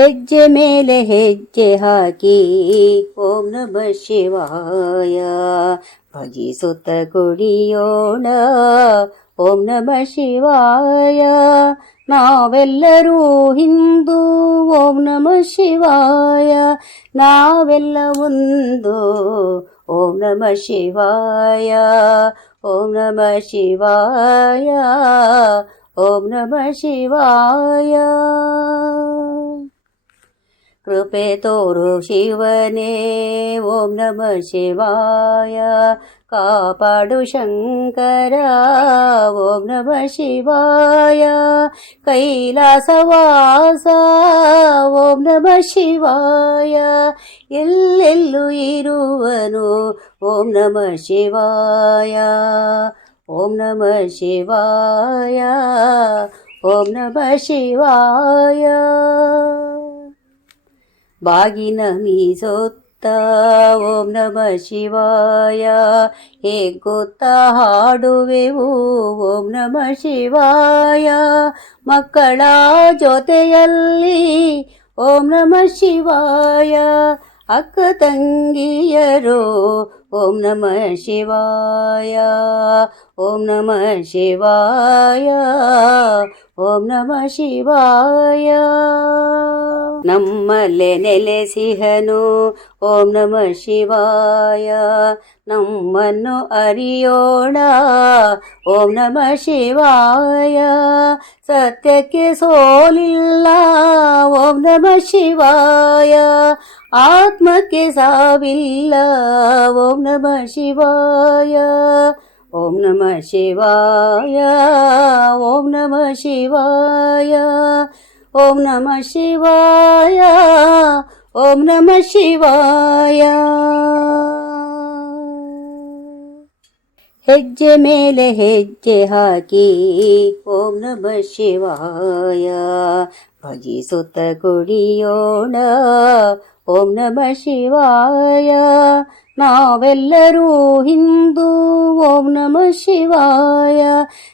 ಹೆಜ್ಜೆ ಮೇಲೆ ಹೆಜ್ಜೆ ಹಾಕಿ ಓಂ ನಮಃ ಶಿವಾಯ ಭಜಿಸುತ್ತ ಕುಣಿಯೋಣ ಓಂ ನಮಃ ಶಿವಾಯ. ನಾವೆಲ್ಲರೂ ಹಿಂದೂ ಓಂ ನಮಃ ಶಿವಾಯ, ನಾವೆಲ್ಲ ಒಂದು ಓಂ ನಮಃ ಶಿವಾಯ. ಓಂ ನಮಃ ಶಿವಾಯ, ಓಂ ನಮಃ ಶಿವಾಯ. ಕೃಪೆ ತೋರು ಶಿವನೇ ಓಂ ನಮಃ ಶಿವಾಯ, ಕಾಪಾಡು ಶಂಕರ ಓಂ ನಮಃ ಶಿವಾಯ. ಕೈಲಾಸವಾಸ ಓಂ ನಮಃ ಶಿವಾಯ, ಎಲ್ಲೆಲ್ಲೂ ಇರುವನು ಓಂ ನಮಃ ಶಿವಾಯ. ಓಂ ನಮಃ ಶಿವಾಯ, ಓಂ ನಮಃ ಶಿವಾಯ. ಬಾಗಿನ ಮೀಸೊತ್ತ ಓಂ ನಮಃ ಶಿವಾಯ, ಹೇಗೊತ್ತ ಹಾಡುವೆವು ಓಂ ನಮಃ ಶಿವಾಯ. ಮಕ್ಕಳ ಜೊತೆಯಲ್ಲಿ ಓಂ ನಮಃ ಶಿವಾಯ, ಅಕ್ಕ ತಂಗಿಯರು ಓಂ ನಮಃ ಶಿವಾಯ. ಓಂ ನಮಃ ಶಿವಾಯ, ಓಂ ನಮಃ ಶಿವಾಯ. ನಮ್ಮಲ್ಲೇ ನೆಲೆಸಿಹನು ಓಂ ನಮಃ ಶಿವಾಯ, ನಮ್ಮನ್ನು ಅರಿಯೋಣ ಓಂ ನಮಃ ಶಿವಾಯ. ಸತ್ಯಕ್ಕೆ ಸೋಲಿಲ್ಲ ಓಂ ನಮಃ ಶಿವಾಯ, ಆತ್ಮಕ್ಕೆ ಸಾವಿಲ್ಲ ಓಂ ನಮಃ ಶಿವಾಯ. ಓಂ ನಮಃ ಶಿವಾಯ, ಓಂ ನಮಃ ಶಿವಾಯ. ಓಂ ನಮಃ ಶಿವಾಯ, ಓಂ ನಮಃ ಶಿವಾಯ. ಹೆಜ್ಜೆ ಮೇಲೆ ಹೆಜ್ಜೆ ಹಾಕಿ ಓಂ ನಮಃ ಶಿವಾಯ ಭಜಿಸುತ್ತ ಕುಣಿಯೋಣ ಓಂ ನಮಃ ಶಿವಾಯ. ನಾವೆಲ್ಲರೂ ಹಿಂದೂ ಓಂ ನಮಃ ಶಿವಾಯ,